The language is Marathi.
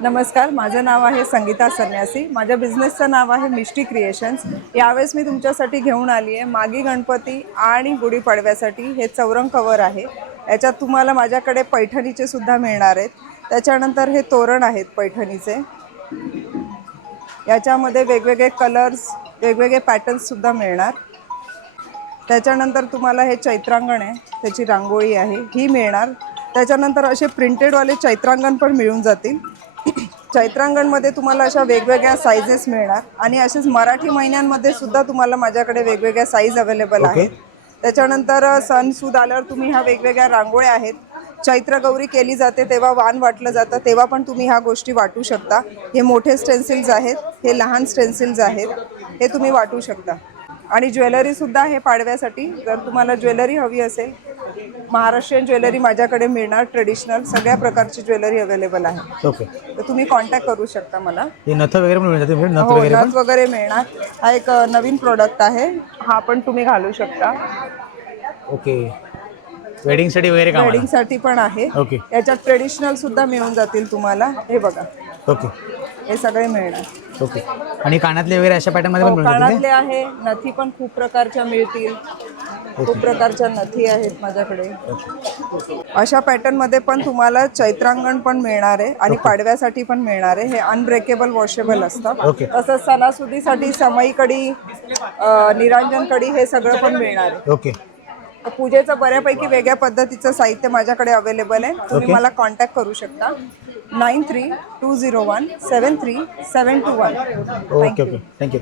नमस्कार, माझं नाव आहे संगीता संन्यासी. माझ्या बिझनेसचं नाव आहे मिष्टी क्रिएशन्स. यावेळेस मी तुमच्यासाठी घेऊन आली आहे मागी गणपती आणि गुढीपाडव्यासाठी हे चौरंग कवर आहे. याच्यात तुम्हाला माझ्याकडे पैठणीचे सुद्धा मिळणार आहेत. त्याच्यानंतर हे तोरण आहेत पैठणीचे. याच्यामध्ये वेगवेगळे कलर्स, वेगवेगळे पॅटर्न्स सुद्धा मिळणार. त्याच्यानंतर तुम्हाला हे चैत्रांगण आहे, त्याची रांगोळी आहे ही मिळणार. त्याच्यानंतर असे प्रिंटेडवाले चैत्रांगण पण मिळून जातील. चैत्रांगणमध्ये तुम्हाला अशा वेगवेगळ्या साईजेस मिळणार आणि असेच मराठी महिन्यांमध्ये सुद्धा तुम्हाला माझ्याकडे वेगवेगळ्या साईज अवेलेबल आहेत. त्याच्यानंतर सणसूद आल्यावर तुम्ही ह्या वेगवेगळ्या रांगोळ्या आहेत. चैत्र गौरी केली जाते तेव्हा वाण वाटलं जातं, तेव्हा पण तुम्ही ह्या गोष्टी वाटू शकता. हे मोठे स्टेन्सिल्स आहेत, हे लहान स्टेन्सिल्स आहेत, हे तुम्ही वाटू शकता. आणि ज्वेलरीसुद्धा आहे पाडव्यासाठी. जर तुम्हाला ज्वेलरी हवी असेल, महाराष्ट्रीयन ज्वेलरी माझ्याकडे मिळणार. ट्रेडिशनल सगळ्या प्रकारची ज्वेलरी अवेलेबल आहे. ओके. तर तुम्ही कॉन्टॅक्ट करू शकता मला. हे नथ वगैरे पण मिळून जाते, नथ हो, वगैरे नथ वगैरे मिळणार. हा एक नवीन प्रोडक्ट आहे, हा पण तुम्ही घालू शकता. ओके. वेडिंगसाठी वगैरे का? वेडिंगसाठी पण आहे. ओके. याच्यात ट्रेडिशनल सुद्धा मिळून जातील तुम्हाला. हे बघा, ओके. हे सगळे मिळणार. ओके. आणि कानातले वगैरे अशा पॅटर्नमध्ये पण मिळून कानातले आहे, नथी पण खूप प्रकारच्या मिळतील. खूप प्रकारच्या नथी आहेत माझ्याकडे. अशा पॅटर्नमध्ये पण तुम्हाला चैत्रांगण पण मिळणार आहे आणि पाडव्यासाठी पण मिळणार आहे. हे अनब्रेकेबल वॉशेबल असतं. ओके. तसंच सणासुदीसाठी समई कडी, निरांजन कडी हे सगळं पण मिळणार आहे. ओके. पूजेचं बऱ्यापैकी वेगळ्या पद्धतीचं साहित्य माझ्याकडे अवेलेबल आहे. तुम्ही मला कॉन्टॅक्ट करू शकता. 9320173721. ओके. ओके. थँक्यू.